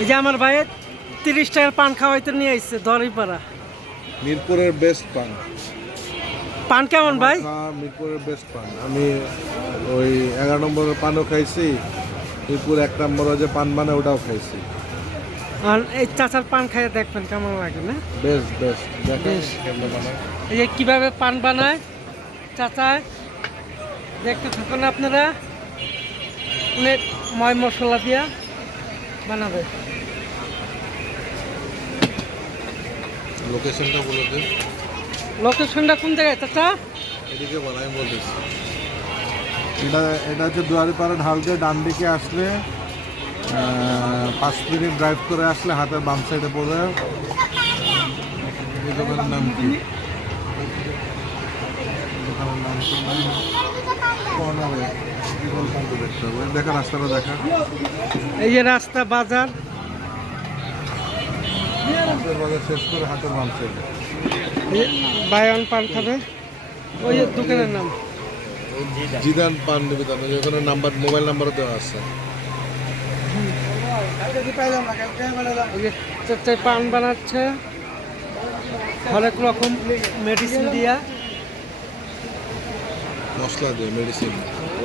এই যে আমার ভাই 30 টাকার পান খাওয়াইতে নিয়ে আসছে দড়িপাড়া। মিরপুরের বেস্ট পান। পান কেমন ভাই? মিরপুরের বেস্ট পান। আমি ওই 11 নম্বরের পানও খাইছি, মিরপুর 1 নম্বরে যে পান বানায় ওটাও খাইছি। আর এই চাচার পান খাইয়ে দেখবেন কেমন লাগে না? বেস্ট বেস্ট দেখেন বেশ। কেমনে বানায়। এই যে কীভাবে পান বানায় চাচা, দেখতে থাকুন আপনারা। অনেক ময় মশলা দিয়া বানাবে। লোকেশনটা বলে দিন। লোকেশনটা কোন জায়গায় চাচা? এদিকে বানাই বলতেছি। এটা হচ্ছে দুয়ারিপাড়া ঢাল দিয়ে ডান দিকে আসলে 5 মিনিট ড্রাইভ করে আসলে হাতের বাম সাইডে পড়বে। এই দোকানের নাম কি? দোকানের নাম কি? কর্নারে দেখতে হবে। দেখা রাস্তাটা দেখা। এই যে রাস্তা বাজার। হাতের বাজার শেষ করে হাতের বাম সাইডে। বায়ন পান খাবে। ওই যে দোকানের নাম জিদান পান নিবেদন। ওখানে নাম্বার, মোবাইল নাম্বারও দেওয়া আছে। ওই যে চাচাই পান বানাচ্ছে হরেক রকম মেডিসিন দিয়া। মশলা দিয়ে মেডিসিন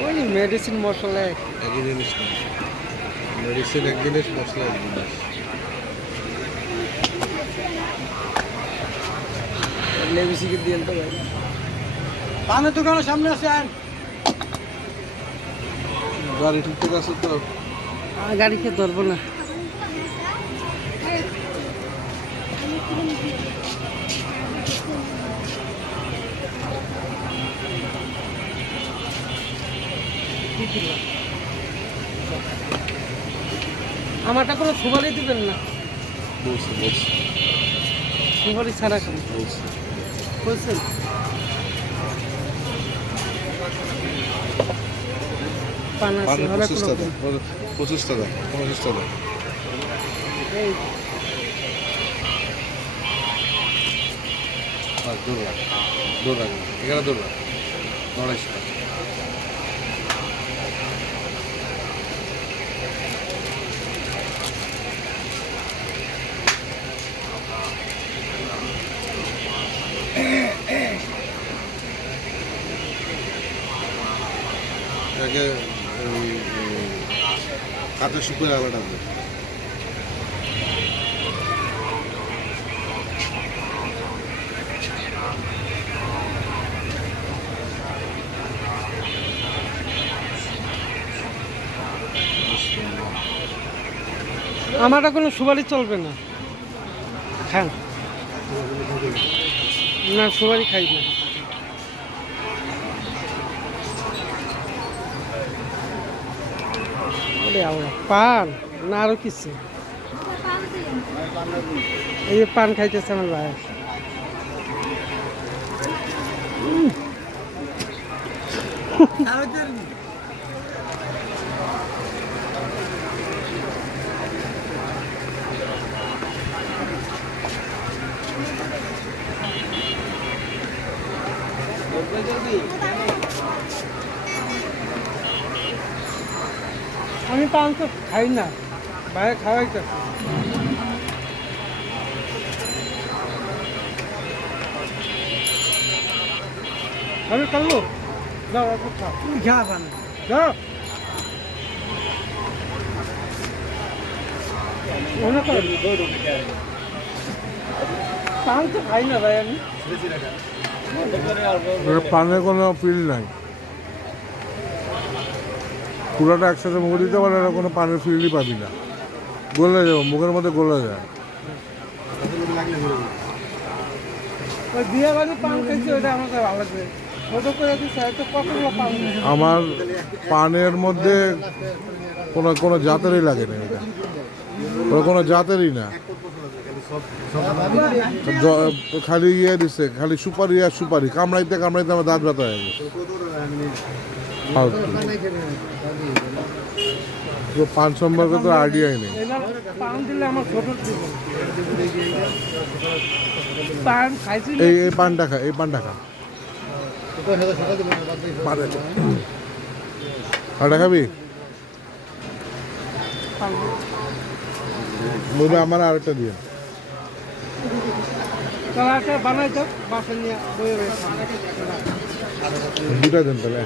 ওই মেডিসিন মশলা একই জিনিস না। মেডিসিন এক জিনিস, মশলা এক জিনিস। লেবিসিকে দিয়ে তো ভাই পানের দোকানের সামনে আসেন। গাড়ি ঠিকঠাক আছে তো? গাড়িকে ধরবো না। আমারটা কোনো সুপারি দিবেন না। বলছি বলছি সুপারি ছাড়া খান বলছি। বলছেন। পান আছে পানের হরেক 25 টাকা, রকম। 25 টাকা, 25 টাকা। এই দূর রাখ, দূর রাখ, এখানে দূর রাখ। 29 টাকা। এটাকে হাতে শুকিয়ে আলাদা হবে। আমারটা কোনো সুপারি চলবে না। খান না, সুপারি খাই না। ওরে আল্লাহ, পান না আরো কিছু? এই যে পান খাইতেছে আমার ভাই। আমি পান তো খাই না, ভাই খাওয়াইতেছে। আমি কালো যাও একটু খাও। তুমি খা পান, যাও মনে করেন। পান তো খাই না ভাই আমি। পানের কোনো ফিল নাই। পুরোটা একসাথে মুখে দিতে পারলে না, কোনো পানের ফিলই পাবি না। গলে যাবো, মুখের মধ্যে গলে যায়। ওই বিয়ে বাড়ি পান খাইছি, ওইটা আমাকে ভালো লাগবে। ছোট করে দিচ্ছে হয়তো কতগুলো পান। আমার পানের মধ্যে কোনো কোনো জাতেরই লাগে না। এটা ওরা কোনো জাতেরই না। খালি ইয়ে দিচ্ছে, খালি সুপারি আর সুপারি। কামড়াইতে কামড়াইতে আমার দাঁত ব্যথা হয়ে গেছে। পান সম্পর্কে তো আইডিয়াই নেই। পান দিলে আমার ছোট জীবন। পান খাইছি এই এই পানটা খা, এই পানটা খা। আটা খাবি? পান বলবে আমার আরেকটা দিয়ে। তাহলে একটা বানাই তো বাসা নিয়ে বয়ে বয়ে খাবো। দুটা দেন তাহলে।